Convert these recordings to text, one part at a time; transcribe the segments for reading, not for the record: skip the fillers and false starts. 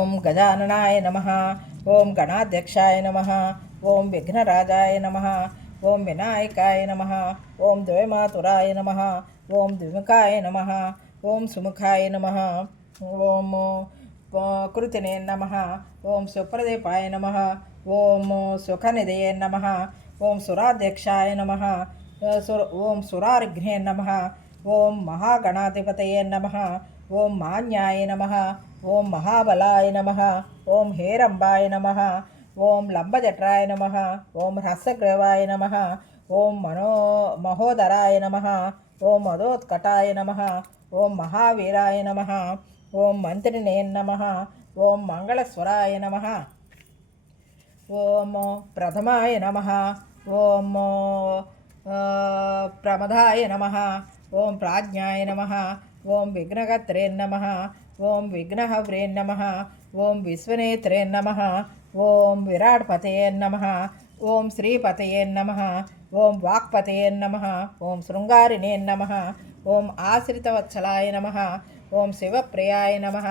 ఓం గజాననాయ నమః. ఓం గణాధ్యక్షాయ నమః. ఓం విఘ్నరాజాయ నమః. ఓం వినాయకాయ నమః. ఓం ద్వైమాతురాయ నమః. ఓం ద్విముఖాయ నమః. ఓం సుముఖాయ నమః. ఓం కృతినే నమః. ఓం సుప్రదీపాయ నమః. ఓం సుఖనిధయే నమః. ఓం సురాధ్యక్షాయ నమః. ఓం సురారిఘ్నే నమః. ఓం మహాగణాధిపతయే నమః. ఓం మాన్యాయ నమః. ఓం మహాబలాయ నమః. ఓం హేరంబాయ నమః. ఓం లంబజట్రాయ నమః. ఓం హ్రస్వగ్రీవాయ నమః. ఓం మహోదరాయ నమః. ఓం మదోత్కటాయ నమః. ఓం మహావీరాయ నమః. ఓం మంత్రినే నమః. ఓం మంగళస్వరాయ నమః. ఓం ప్రథమాయ నమః. ఓం ప్రమదాయ నమః. ఓం ప్రాజ్ఞాయ నమః. ఓం విఘ్నకర్త్రే నమః. ఓం విఘ్నహవ్రే నమః. ఓం విశ్వనేత్రే నమః. ఓం విరాట్పతయే నమః. ఓం శ్రీపతయే నమః. ఓం వాక్పతయే నమః. ఓం శృంగారిణే నమః. ఓం ఆశ్రితవత్సలాయ నమః. ఓం శివప్రియాయ నమః.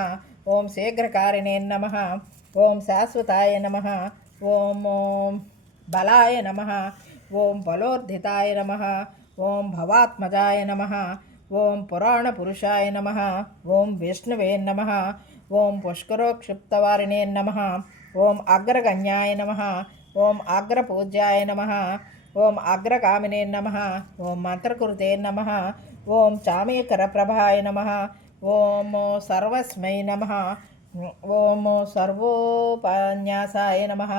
ఓం శీఘ్రకారిణే నమః. ఓం శాశ్వతాయ నమః. ఓం బలాయ నమః. ఓం బలోర్ధితాయ నమః. ఓం భవాత్మజాయ నమః. ఓం పురాణపురుషాయ నమః. ఓం విష్ణువే నమః. ఓం పుష్కరోక్షిప్తవారిణే నమః. ఓం అగ్రగణ్యాయ నమః. ఓం అగ్రపూజ్యాయ నమః. ఓం అగ్రకామినే నమః. ఓం మంత్రకృతే నమః. ఓం చామీకరప్రభాయ నమః. ఓం సర్వస్మై నమః. ఓం సర్వోపన్యాసాయ నమః.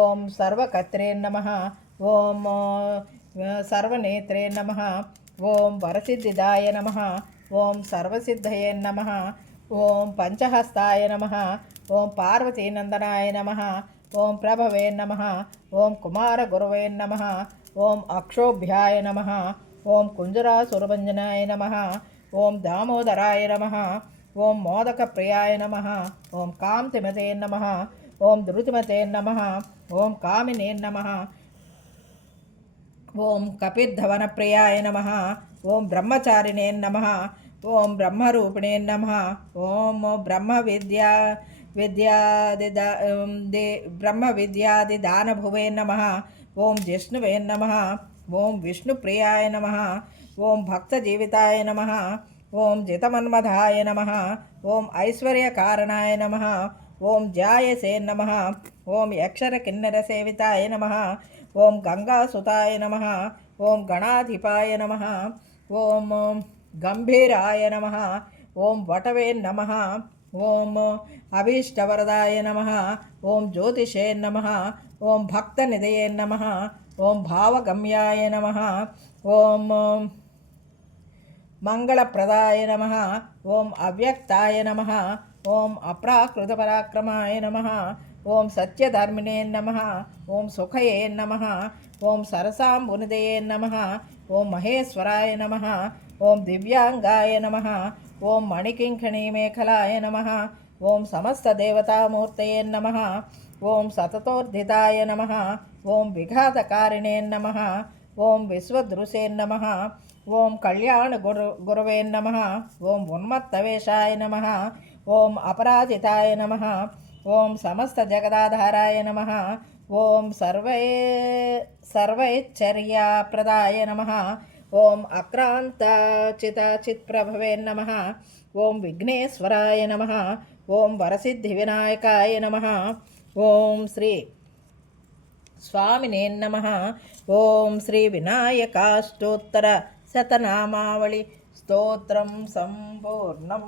ఓం సర్వకర్త్రే నమః. ఓం సర్వనేత్రే నమః. ఓం వరసిద్ధిదాయ నమః. ఓం సర్వసిద్ధయే నమః. ఓం పంచహస్తాయ నమః. ఓం పార్వతీనందనాయ నమః. ఓం ప్రభవే నమః. ఓం కుమారగురవే నమః. ఓం అక్షోభ్యాయ నమః. ఓం కుంజరాసురభంజనాయ నమః. ఓం దామోదరాయ నమః. ఓం మోదకప్రియాయ నమః. ఓం కాంతిమతే నమః. ఓం ధృతిమతే నమః. ఓం కామినే నమః. ఓం కపిర్ధవనప్రియాయ నమః. ఓం బ్రహ్మచారిణే నమః. ఓం బ్రహ్మరూపిణే నమః. ఓం బ్రహ్మవిద్యాదిదానభువే నమః. ఓం జిష్ణువే నమః. ఓం విష్ణుప్రియాయ నమః. ఓం భక్తజీవితాయ నమః. ఓం జితమన్మధాయ నమః. ఓం ఐశ్వర్యకారణాయ నమః. ఓం జాయసే నమః. ఓం యక్షరకిన్నరసేవితాయ నమః. ఓం గంగాసుతాయ నమః. ఓం గణాధిపాయ నమః. ఓం గంభీరాయ నమః. ఓం వటవే నమః. ఓం అభీష్టవరదాయ నమః. ఓం జ్యోతిషే నమః. ఓం భక్తనిధయే నమః. ఓం భావగమ్యాయ నమః. ఓం మంగళప్రదాయ నమః. ఓం అవ్యక్తాయ నమః. ఓం అప్రాకృతపరాక్రమాయ నమః. ఓం సత్యధర్మిణే నమః. ఓం సుఖయే నమః. ఓం సరసాంబునిదయే నమః. ఓం మహేశ్వరాయ నమః. ఓం దివ్యాంగాయ నమః. ఓం మణికింకిణీమేఖలాయ నమః. ఓం సమస్తదేవతామూర్తయే నమః. ఓం సతతోర్ధితాయ నమః. ఓం విఘాతకారిణే నమః. ఓం విశ్వదృశే నమః. ఓం కళ్యాణగురవే నమః. ఓం ఉన్మత్తవేషాయ నమః. ఓం అపరాజితాయ నమః. ఓం సమస్తజగదాధారాయ నమః. ఓం సర్వైశ్చర్యాప్రదాయ నమః. ఓం అక్రాంతచితచిత్ప్రభవే నమః. ఓం విఘ్నేశ్వరాయ నమః. ఓం వరసిద్ధివినాయకాయ నమః. ఓం శ్రీ స్వామినే నమః. ఓం శ్రీ వినాయకాష్టోత్తర శతనామావళి స్తోత్రం సంపూర్ణం.